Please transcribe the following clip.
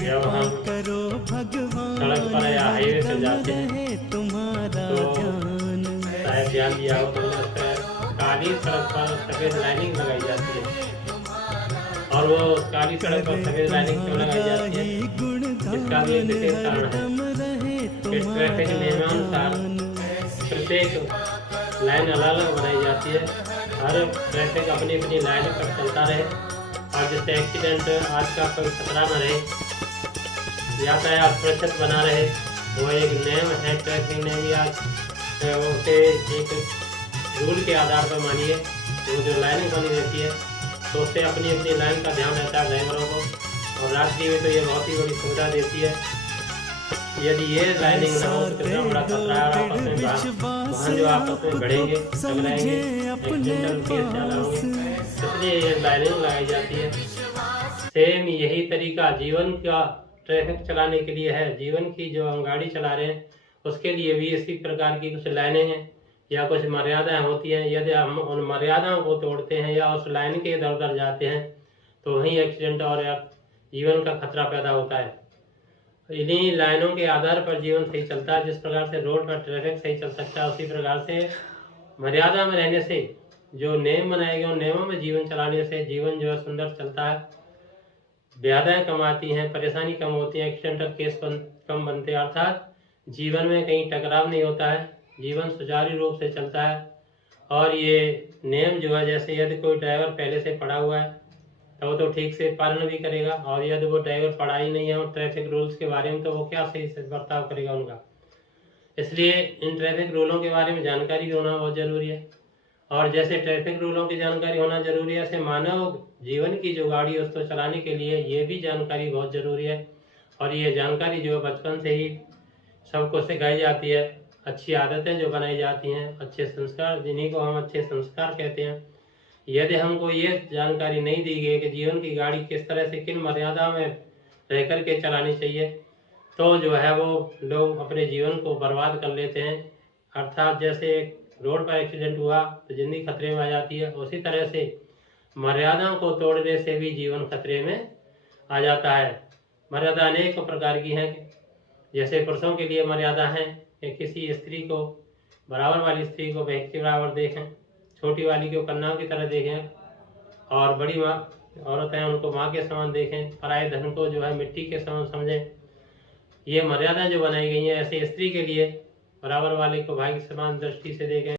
जब हम सड़क पर या हाईवे पे जाते हैं तो शायद ध्यान दिया हो तो काली सड़क पर सफ़ेद लाइनिंग लगाई जाती है। और वो काली सड़क पर सफ़ेद लाइनिंग क्यों लगाई जाती है, इसका भी एक विशेष कारण है कि ट्रैफिक नियमानुसार प्रत्येक लाइन अलग अलग बनाई जाती है। हर ट्रैफिक अपनी अपनी लाइन पर चलता रहे और जिससे एक्सीडेंट आज का कोई खतरा न रहे, यातायात सुरक्षित बना रहे। वो एक नियम है, ट्रैफिक नियम या उसे एक रूल के आधार पर मानिए। वो जो लाइनिंग बनी रहती है तो उससे अपनी अपनी लाइन का ध्यान रहता है ड्राइवरों को। और रात्रि में तो ये बहुत ही बड़ी सुविधा देती है। यदि ये लाइनिंग ना हो तो कितना बड़ा खतरा है, आपस में वाहन जो आपस में भिड़ेंगे, टकराएंगे, एक्सीडेंटल केस ज़्यादा होंगे, इसलिए ये लाइनिंग लगाई जाती है। सेम यही तरीका जीवन का ट्रैफिक चलाने के लिए है। जीवन की जो हम गाड़ी चला रहे हैं उसके लिए भी इसी प्रकार की कुछ लाइनें हैं या कुछ मर्यादाएं होती हैं। यदि हम उन मर्यादाओं को तोड़ते हैं या उस लाइन के इधर उधर जाते हैं तो वहीं एक्सीडेंट और या जीवन का खतरा पैदा होता है। इन्हीं लाइनों के आधार पर जीवन सही चलता है। जिस प्रकार से रोड पर ट्रैफिक सही चल सकता है, उसी प्रकार से मर्यादा में रहने से, जो नियम बनाए गए उन नियमों में जीवन चलाने से जीवन जो है सुंदर चलता है। बाधाएं कम आती हैं, परेशानी कम होती है, एक्सीडेंटल केस कम बनते हैं, अर्थात जीवन में कहीं टकराव नहीं होता है, जीवन सुचारू रूप से चलता है। और ये नियम जो है, जैसे यदि कोई ड्राइवर पहले से पढ़ा हुआ है तो वो तो ठीक से पालन भी करेगा, और यदि वो ड्राइवर पढ़ा ही नहीं है और ट्रैफिक रूल्स के बारे में, तो वो क्या सही से बर्ताव करेगा उनका। इसलिए इन ट्रैफिक रूलों के बारे में जानकारी होना बहुत ज़रूरी है। और जैसे ट्रैफिक रूलों की जानकारी होना जरूरी है, ऐसे मानव जीवन की जो गाड़ी है उसको चलाने के लिए ये भी जानकारी बहुत ज़रूरी है। और ये जानकारी जो बचपन से ही सबको सिखाई जाती है। अच्छी आदतें जो बनाई जाती हैं, अच्छे संस्कार, जिन्हीं को हम अच्छे संस्कार कहते हैं। यदि हमको ये जानकारी नहीं दी गई कि जीवन की गाड़ी किस तरह से किन मर्यादा में रह कर के चलानी चाहिए, तो जो है वो लोग अपने जीवन को बर्बाद कर लेते हैं। अर्थात जैसे रोड पर एक्सीडेंट हुआ तो जिंदगी खतरे में आ जाती है, उसी तरह से मर्यादाओं को तोड़ने से भी जीवन खतरे में आ जाता है। मर्यादा अनेक प्रकार की हैं। जैसे पुरुषों के लिए मर्यादा है कि किसी स्त्री को, बराबर वाली स्त्री को बहन के बराबर देखें, छोटी वाली को कन्या की तरह देखें, और बड़ी माँ औरत हैं उनको माँ के समान देखें, पराये धन को जो है मिट्टी के समान समझें। ये मर्यादा जो बनाई गई हैं, ऐसे स्त्री के लिए बराबर वाले को भाई के समान दृष्टि से देखें।